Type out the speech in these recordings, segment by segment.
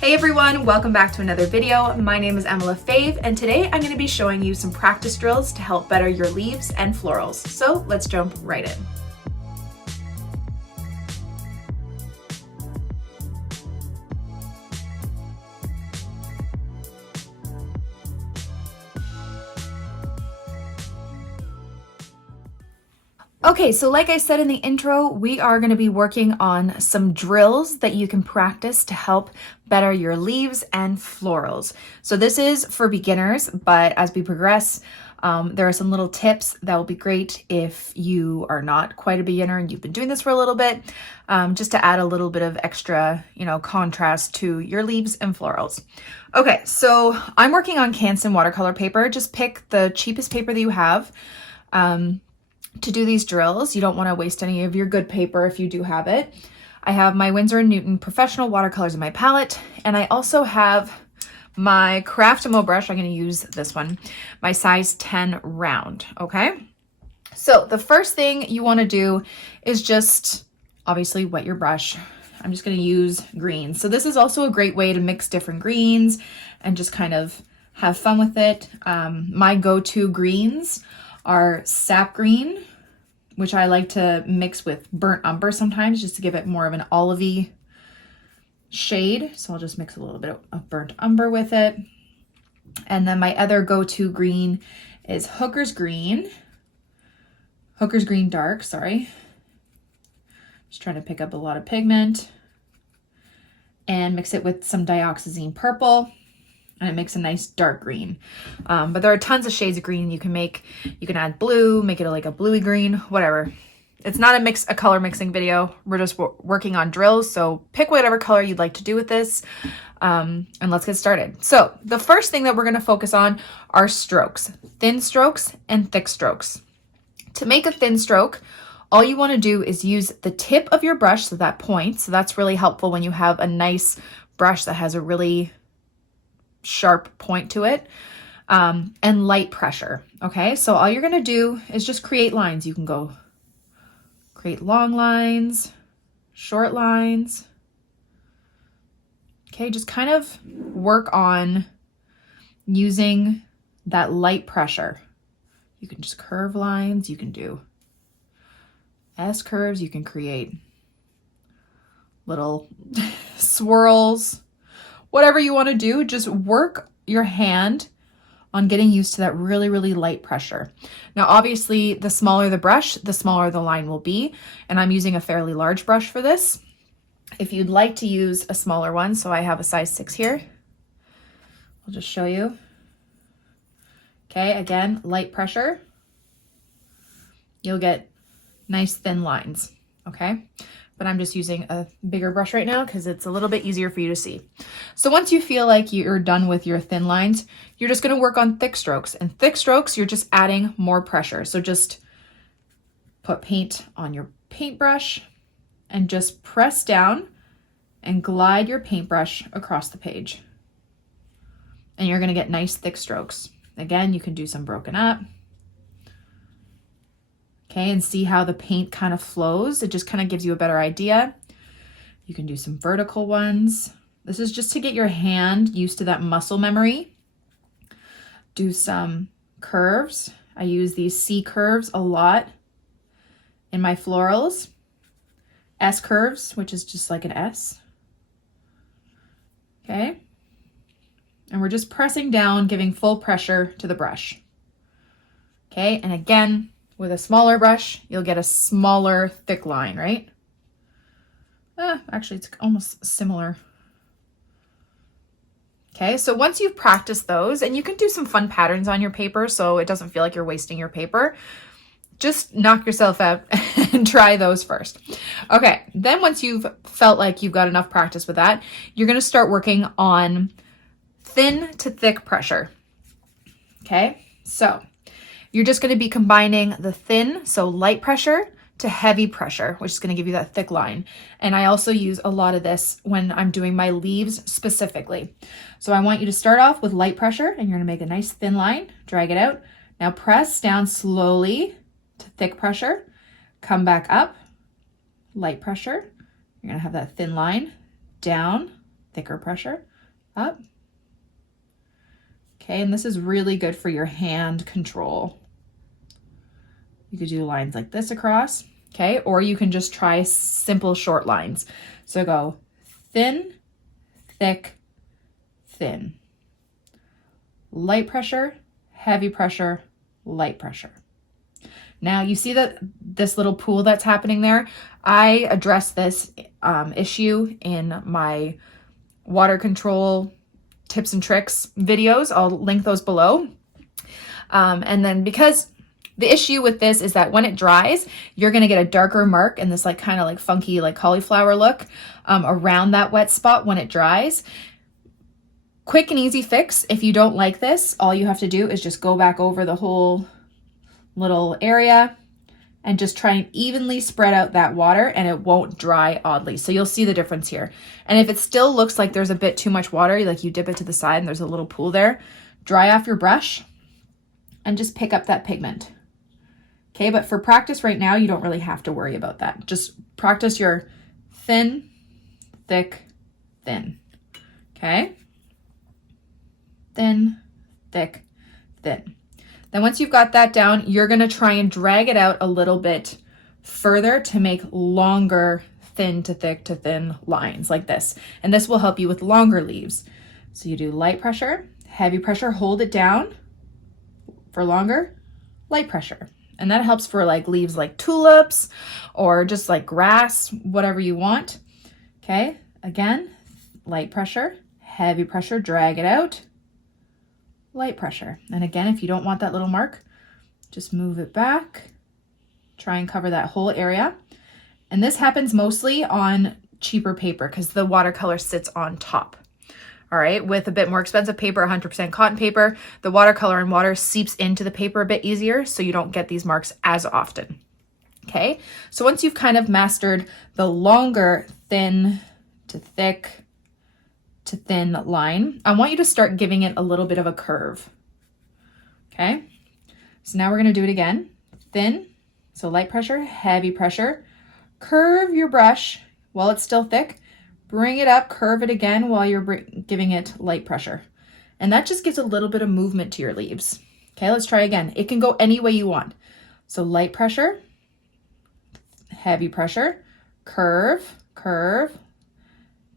Hey everyone, welcome back to another video. My name is Emma Fave, and today I'm going to be showing you some practice drills to help better your leaves and florals. So let's jump right in. Okay, so like I said in the intro, we are going to be working on some drills that you can practice to help better your leaves and florals. So this is for beginners, but as we progress, there are some little tips that will be great if you are not quite a beginner and you've been doing this for a little bit, just to add a little bit of extra, contrast to your leaves and florals. Okay, so I'm working on Canson watercolor paper. Just pick the cheapest paper that you have. To do these drills, you don't want to waste any of your good paper if you do have it. I have my Winsor & Newton professional watercolors in my palette, and I also have my Craftimo brush. I'm going to use this one, my size 10 round, okay? So the first thing you want to do is just obviously wet your brush. I'm just going to use greens. So this is also a great way to mix different greens and just kind of have fun with it. My go-to greens are sap green, which I like to mix with burnt umber sometimes just to give it more of an olivey shade. So I'll just mix a little bit of burnt umber with it. And then my other go-to green is Hooker's Green Dark, sorry. Just trying to pick up a lot of pigment and mix it with some dioxazine purple. And it makes a nice dark green. But there are tons of shades of green you can make. You can add blue, make it like a bluey green, whatever. It's not a color mixing video. We're just working on drills. So pick whatever color you'd like to do with this. And let's get started. So the first thing that we're gonna focus on are strokes, thin strokes and thick strokes. To make a thin stroke, all you wanna do is use the tip of your brush, so that point. So that's really helpful when you have a nice brush that has a really sharp point to it, and light pressure. Okay, so all you're gonna do is just create lines. You can go create long lines, short lines. Okay, just kind of work on using that light pressure. You can just curve lines, you can do S curves, you can create little swirls. Whatever you want to do, just work your hand on getting used to that really, really light pressure. Now, obviously, the smaller the brush, the smaller the line will be. And I'm using a fairly large brush for this. If you'd like to use a smaller one, so I have a size 6 here. I'll just show you. Okay, again, light pressure. You'll get nice thin lines, okay? But I'm just using a bigger brush right now because it's a little bit easier for you to see. So once you feel like you're done with your thin lines, you're just gonna work on thick strokes. And thick strokes, you're just adding more pressure. So just put paint on your paintbrush and just press down and glide your paintbrush across the page. And you're gonna get nice thick strokes. Again, you can do some broken up. Okay, and see how the paint kind of flows. It just kind of gives you a better idea. You can do some vertical ones. This is just to get your hand used to that muscle memory. Do some curves. I use these C curves a lot in my florals. S curves, which is just like an S. Okay. And we're just pressing down, giving full pressure to the brush. Okay, and again, with a smaller brush, you'll get a smaller, thick line, right? Actually, it's almost similar. Okay, so once you've practiced those, and you can do some fun patterns on your paper so it doesn't feel like you're wasting your paper, just knock yourself out and try those first. Okay, then once you've felt like you've got enough practice with that, you're gonna start working on thin to thick pressure. Okay, so you're just going to be combining the thin, so light pressure, to heavy pressure, which is going to give you that thick line. And I also use a lot of this when I'm doing my leaves specifically. So I want you to start off with light pressure, and you're going to make a nice thin line, drag it out. Now press down slowly to thick pressure, come back up, light pressure. You're going to have that thin line, down, thicker pressure, up. Okay, and this is really good for your hand control. You could do lines like this across, okay? Or you can just try simple short lines. So go thin, thick, thin. Light pressure, heavy pressure, light pressure. Now you see that this little pool that's happening there? I addressed this issue in my water control tips and tricks videos. I'll link those below. And then because the issue with this is that when it dries, you're gonna get a darker mark and this like kind of like funky like cauliflower look around that wet spot when it dries. Quick and easy fix. If you don't like this, all you have to do is just go back over the whole little area and just try and evenly spread out that water and it won't dry oddly. So you'll see the difference here. And if it still looks like there's a bit too much water, like you dip it to the side and there's a little pool there, dry off your brush and just pick up that pigment. Okay, but for practice right now, you don't really have to worry about that. Just practice your thin, thick, thin. Okay? Thin, thick, thin. Then once you've got that down, you're gonna try and drag it out a little bit further to make longer thin to thin lines like this. And this will help you with longer leaves. So you do light pressure, heavy pressure, hold it down for longer, light pressure. And that helps for like leaves like tulips or just like grass, whatever you want. Okay, again, light pressure, heavy pressure, drag it out, light pressure. And again, if you don't want that little mark, just move it back, try and cover that whole area. And this happens mostly on cheaper paper because the watercolor sits on top. All right, with a bit more expensive paper, 100% cotton paper, the watercolor and water seeps into the paper a bit easier, so you don't get these marks as often. Okay, so once you've kind of mastered the longer thin to thin line, I want you to start giving it a little bit of a curve. Okay, so now we're gonna do it again. Thin, so light pressure, heavy pressure. Curve your brush while it's still thick. Bring it up, curve it again while you're giving it light pressure. And that just gives a little bit of movement to your leaves. Okay, let's try again. It can go any way you want. So light pressure, heavy pressure, curve, curve,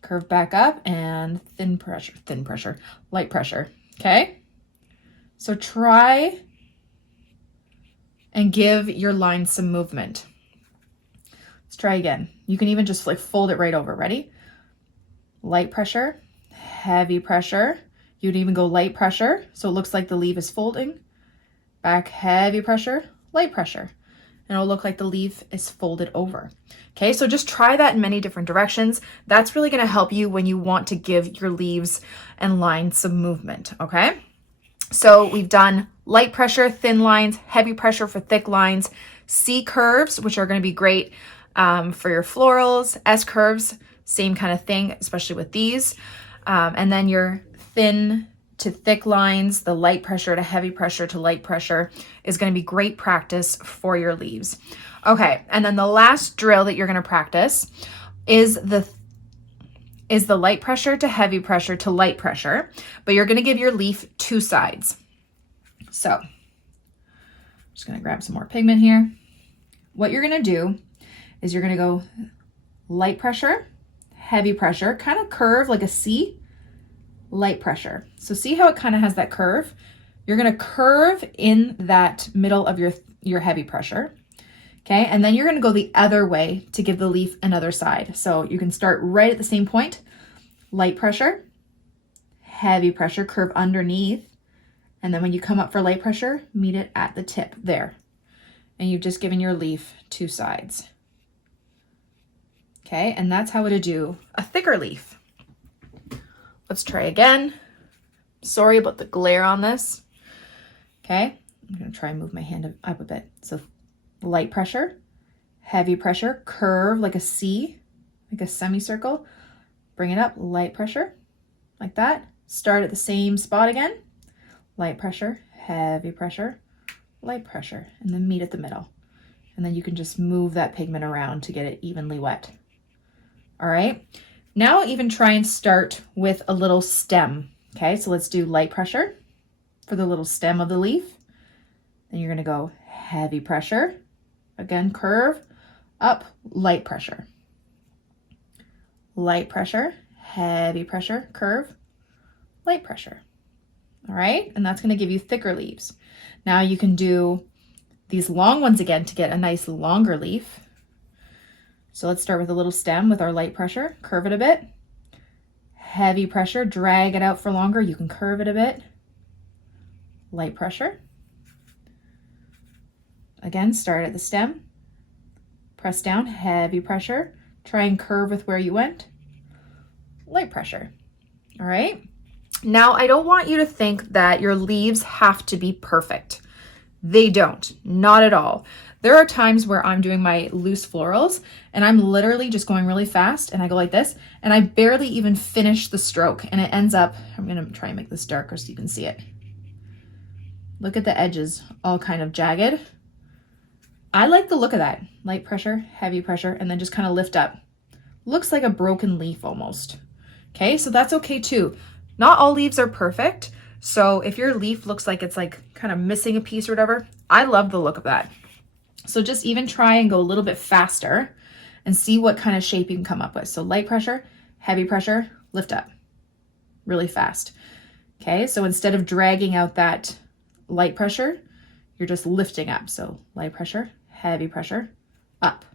curve back up, and thin pressure, light pressure. Okay, so try and give your line some movement. Let's try again. You can even just like fold it right over. Ready? Light pressure, heavy pressure. You'd even go light pressure, so it looks like the leaf is folding. Back, heavy pressure, light pressure. And it'll look like the leaf is folded over. Okay, so just try that in many different directions. That's really gonna help you when you want to give your leaves and lines some movement, okay? So we've done light pressure, thin lines, heavy pressure for thick lines, C curves, which are gonna be great for your florals, S curves, same kind of thing, especially with these. And then your thin to thick lines, the light pressure to heavy pressure to light pressure is going to be great practice for your leaves. Okay, and then the last drill that you're going to practice is the light pressure to heavy pressure to light pressure, but you're going to give your leaf two sides. So I'm just going to grab some more pigment here. What you're going to do is you're going to go light pressure, heavy pressure, kind of curve like a C, light pressure. So see how it kind of has that curve? You're going to curve in that middle of your heavy pressure. Okay, and then you're going to go the other way to give the leaf another side. So you can start right at the same point, light pressure, heavy pressure, curve underneath. And then when you come up for light pressure, meet it at the tip there. And you've just given your leaf two sides. Okay, and that's how to do a thicker leaf. Let's try again. Sorry about the glare on this. Okay, I'm gonna try and move my hand up a bit. So light pressure, heavy pressure, curve like a C, like a semicircle. Bring it up, light pressure, like that. Start at the same spot again. Light pressure, heavy pressure, light pressure, and then meet at the middle. And then you can just move that pigment around to get it evenly wet. All right, Now I'll even try and start with a little stem. Okay, so let's do light pressure for the little stem of the leaf. Then you're gonna go heavy pressure. Again, curve, up, light pressure. Light pressure, heavy pressure, curve, light pressure. All right, and that's gonna give you thicker leaves. Now you can do these long ones again to get a nice longer leaf. So let's start with a little stem with our light pressure, curve it a bit. Heavy pressure, drag it out for longer. You can curve it a bit. Light pressure. Again, start at the stem. Press down, heavy pressure. Try and curve with where you went. Light pressure. All right. Now, I don't want you to think that your leaves have to be perfect. They don't, not at all. There are times where I'm doing my loose florals and I'm literally just going really fast and I go like this and I barely even finish the stroke and it ends up, I'm gonna try and make this darker so you can see it. Look at the edges, all kind of jagged. I like the look of that. Light pressure, heavy pressure, and then just kind of lift up. Looks like a broken leaf almost. Okay, so that's okay too. Not all leaves are perfect. So if your leaf looks like it's like kind of missing a piece or whatever, I love the look of that. So just even try and go a little bit faster and see what kind of shape you can come up with. So light pressure, heavy pressure, lift up really fast. Okay, so instead of dragging out that light pressure, you're just lifting up. So light pressure, heavy pressure, up.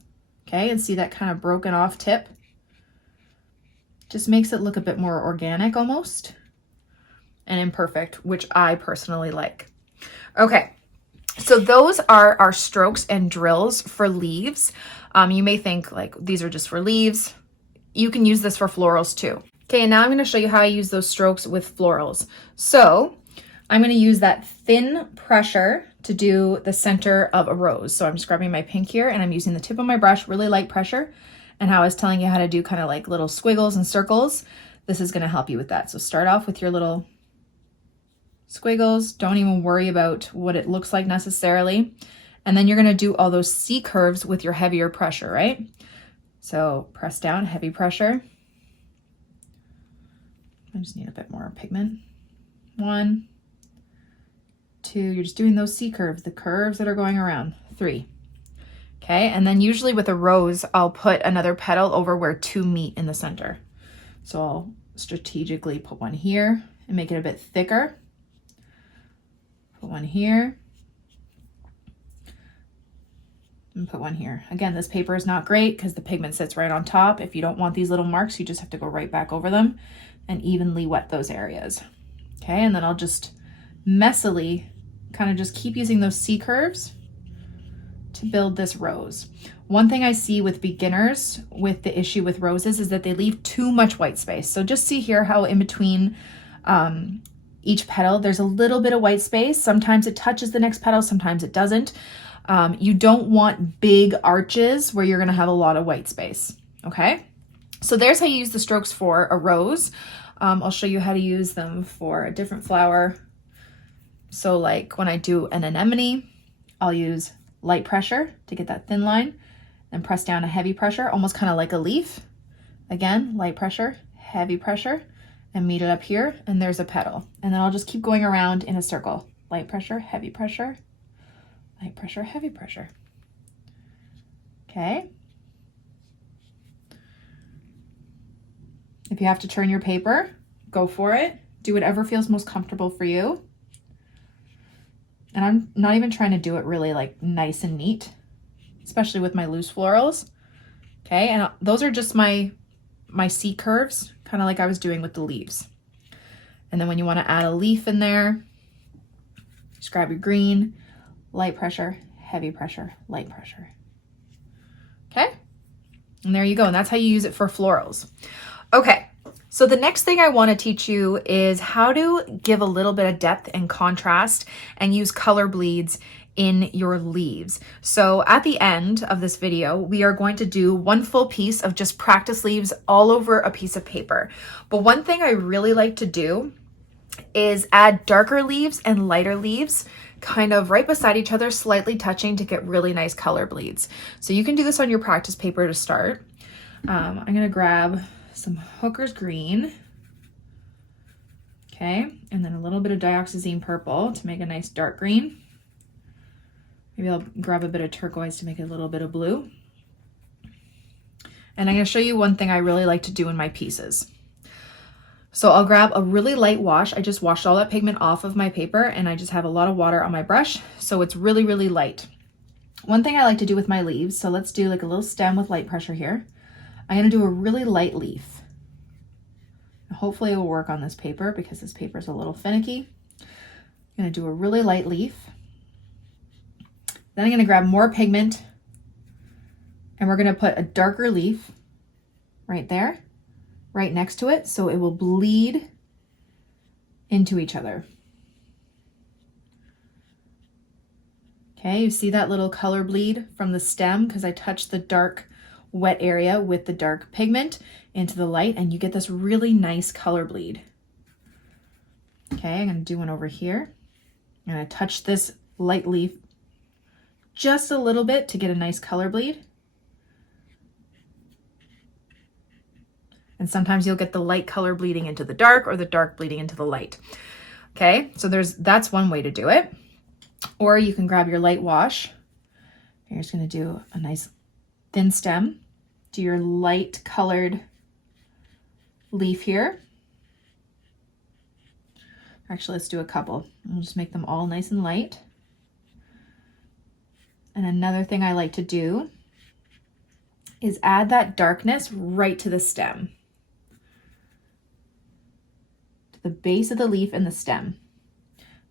Okay, and see that kind of broken off tip? Just makes it look a bit more organic almost and imperfect, which I personally like. Okay. So those are our strokes and drills for leaves. You may think like these are just for leaves. You can use this for florals too. Okay, and now I'm going to show you how I use those strokes with florals. So I'm going to use that thin pressure to do the center of a rose. So I'm just grabbing my pink here and I'm using the tip of my brush, really light pressure. And how I was telling you how to do kind of like little squiggles and circles, this is going to help you with that. So start off with your little squiggles. Don't even worry about what it looks like necessarily. And then you're going to do all those C curves with your heavier pressure, right? So press down, heavy pressure. I just need a bit more pigment. 1, 2, you're just doing those C curves, the curves that are going around. 3. Okay, and then usually with a rose, I'll put another petal over where 2 meet in the center. So I'll strategically put one here and make it a bit thicker. Put one here and put one here. Again, this paper is not great because the pigment sits right on top. If you don't want these little marks, you just have to go right back over them and evenly wet those areas. Okay, and then I'll just messily kind of just keep using those C curves to build this rose. One thing I see with beginners with the issue with roses is that they leave too much white space. So just see here how in between each petal, there's a little bit of white space. Sometimes it touches the next petal, sometimes it doesn't. You don't want big arches where you're gonna have a lot of white space, okay? So there's how you use the strokes for a rose. I'll show you how to use them for a different flower. So like when I do an anemone, I'll use light pressure to get that thin line, then press down a heavy pressure, almost kind of like a leaf. Again, light pressure, heavy pressure, and meet it up here, and there's a petal. And then I'll just keep going around in a circle. Light pressure, heavy pressure, light pressure, heavy pressure. Okay. If you have to turn your paper, go for it. Do whatever feels most comfortable for you. And I'm not even trying to do it really like nice and neat, especially with my loose florals. Okay, and those are just my C curves, kind of like I was doing with the leaves. And then when you want to add a leaf in there, just grab your green, light pressure, heavy pressure, light pressure. Okay, and there you go. And that's how you use it for florals. Okay, so the next thing I want to teach you is how to give a little bit of depth and contrast and use color bleeds in your leaves. So at the end of this video, we are going to do one full piece of just practice leaves all over a piece of paper. But one thing I really like to do is add darker leaves and lighter leaves kind of right beside each other, slightly touching to get really nice color bleeds. So you can do this on your practice paper to start. I'm gonna grab some Hooker's green. Okay, and then a little bit of dioxazine purple to make a nice dark green. Maybe I'll grab a bit of turquoise to make a little bit of blue. And I'm going to show you one thing I really like to do in my pieces. So I'll grab a really light wash. I just washed all that pigment off of my paper and I just have a lot of water on my brush. So it's really, really light. One thing I like to do with my leaves, so let's do like a little stem with light pressure here. I'm going to do a really light leaf. Hopefully it will work on this paper because this paper is a little finicky. I'm going to do a really light leaf. Then I'm going to grab more pigment and we're going to put a darker leaf right there, right next to it, so it will bleed into each other. Okay, you see that little color bleed from the stem because I touched the dark wet area with the dark pigment into the light, and you get this really nice color bleed. Okay, I'm going to do one over here. I'm going to touch this light leaf just a little bit to get a nice color bleed. And sometimes you'll get the light color bleeding into the dark or the dark bleeding into the light. Okay, so that's one way to do it. Or you can grab your light wash. You're just going to do a nice thin stem. Do your light colored leaf here. Actually, let's do a couple. We'll just make them all nice and light. And another thing I like to do is add that darkness right to the stem, to the base of the leaf and the stem.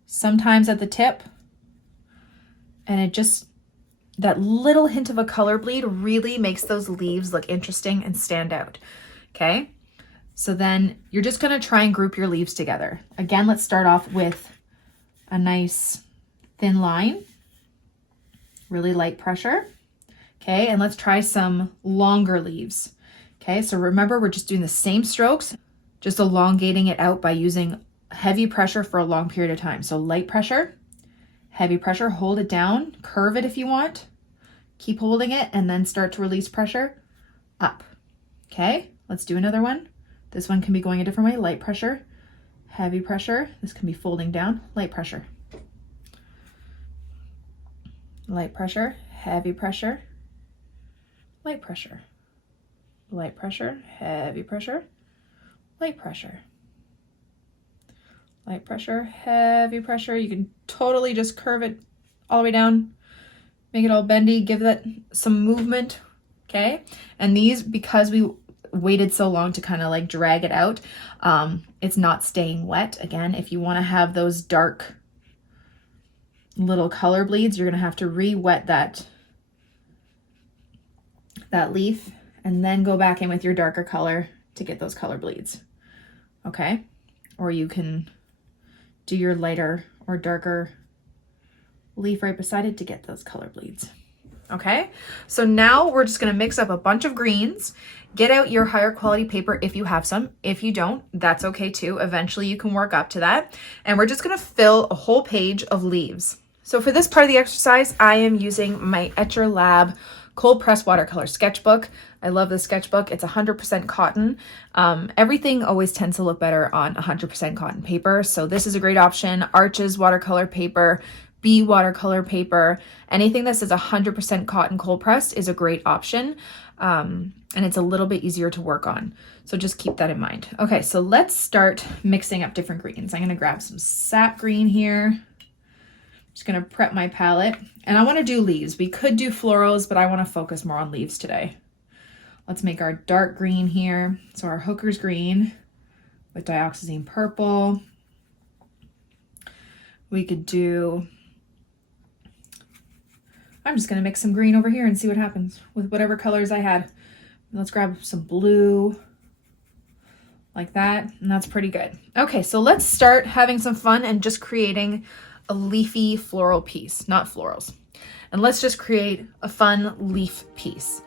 Sometimes at the tip, and it just, that little hint of a color bleed really makes those leaves look interesting and stand out. Okay, so then you're just going to try and group your leaves together. Again, let's start off with a nice thin line, really light pressure. Okay, and let's try some longer leaves. Okay, so remember, we're just doing the same strokes, just elongating it out by using heavy pressure for a long period of time. So light pressure, heavy pressure, hold it down, curve it if you want, keep holding it, and then start to release pressure up. Okay, let's do another one. This one can be going a different way, light pressure, heavy pressure. This can be folding down, light pressure. Light pressure, heavy pressure, light pressure, light pressure, heavy pressure, light pressure, light pressure, heavy pressure. You can totally just curve it all the way down, make it all bendy, give that some movement, okay? And these, because we waited so long to kind of like drag it out, it's not staying wet. Again, if you want to have those dark little color bleeds, you're going to have to re-wet that leaf and then go back in with your darker color to get those color bleeds. Okay, or you can do your lighter or darker leaf right beside it to get those color bleeds. Okay, so now we're just going to mix up a bunch of greens. Get out your higher quality paper if you have some. If you don't, that's okay too. Eventually you can work up to that. And we're just going to fill a whole page of leaves. So for this part of the exercise, I am using my Etchr Lab cold press watercolor sketchbook. I love this sketchbook. It's 100% cotton. Everything always tends to look better on 100% cotton paper. So this is a great option. Arches watercolor paper, B watercolor paper, anything that says 100% cotton cold pressed is a great option. And it's a little bit easier to work on. So just keep that in mind. Okay, so let's start mixing up different greens. I'm gonna grab some sap green here. Just gonna prep my palette, and I wanna do leaves. We could do florals, but I wanna focus more on leaves today. Let's make our dark green here. So our Hooker's green with dioxazine purple. We could do, I'm just gonna mix some green over here and see what happens with whatever colors I had. Let's grab some blue like that, and that's pretty good. Okay, so let's start having some fun and just creating a leafy floral piece, not florals. And let's just create a fun leaf piece.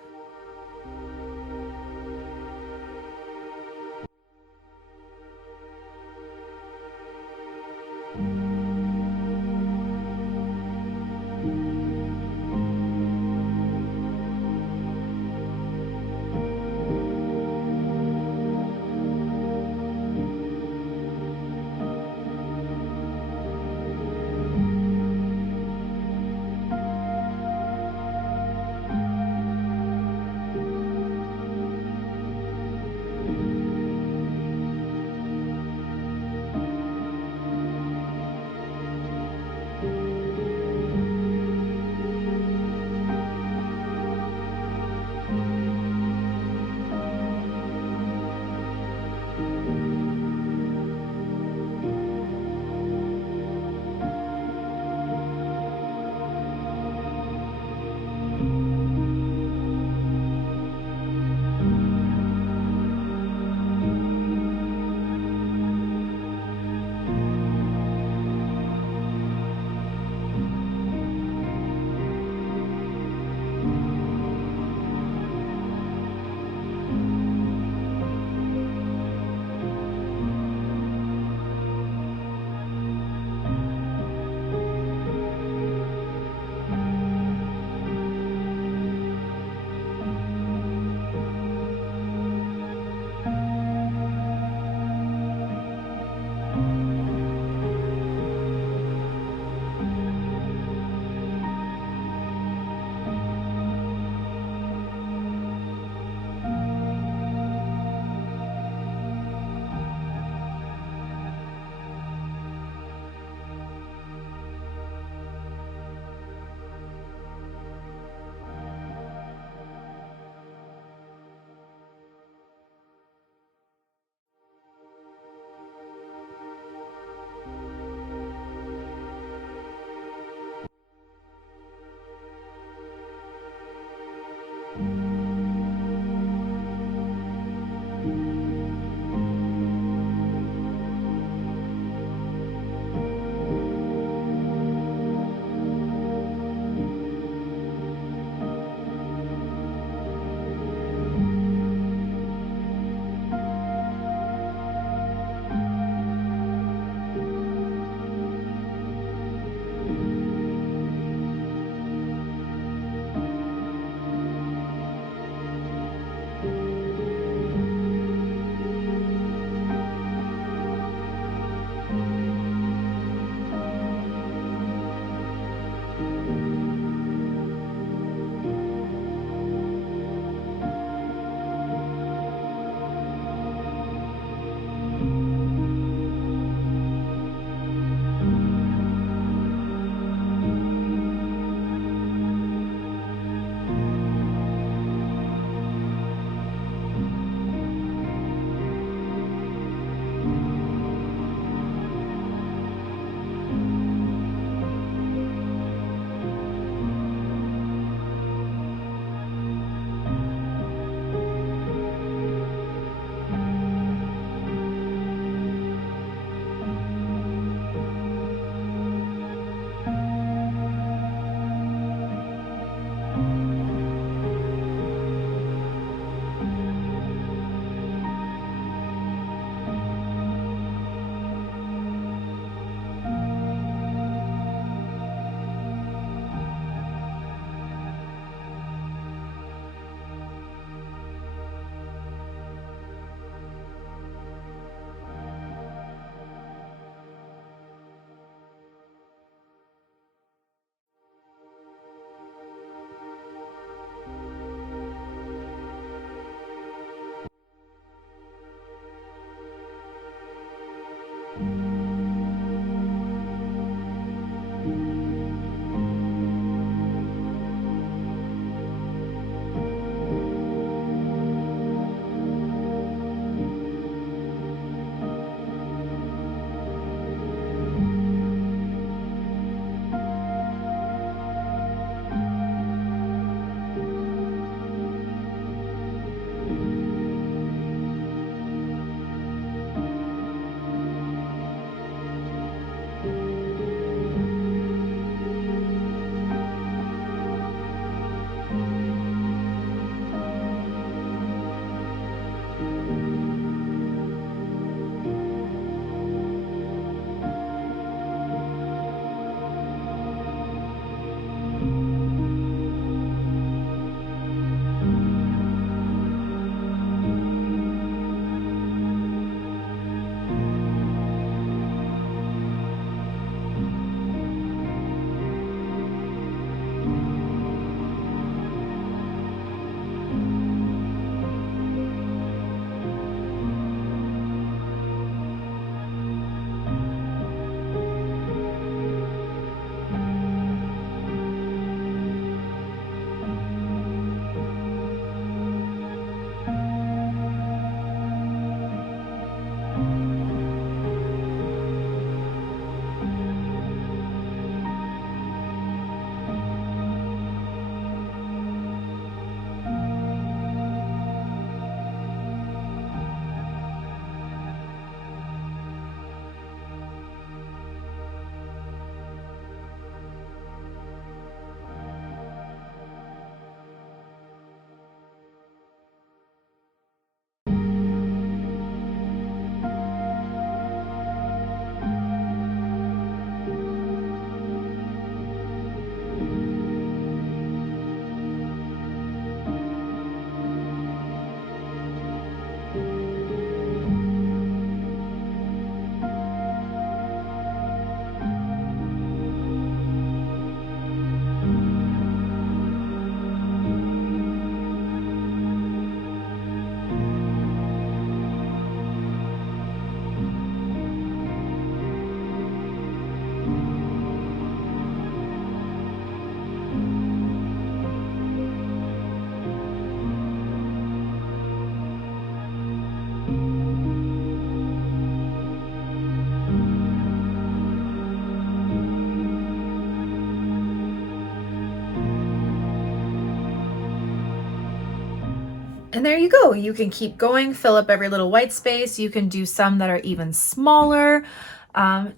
And there you go. You can keep going, fill up every little white space. You can do some that are even smaller.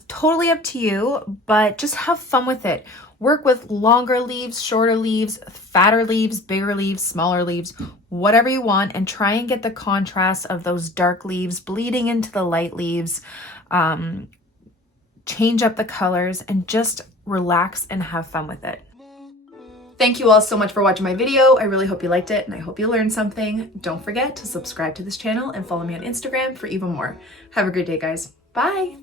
Totally up to you, but just have fun with it. Work with longer leaves, shorter leaves, fatter leaves, bigger leaves, smaller leaves, whatever you want, and try and get the contrast of those dark leaves bleeding into the light leaves. Change up the colors and just relax and have fun with it. Thank you all so much for watching my video. I really hope you liked it and I hope you learned something. Don't forget to subscribe to this channel and follow me on Instagram for even more. Have a great day, guys. Bye.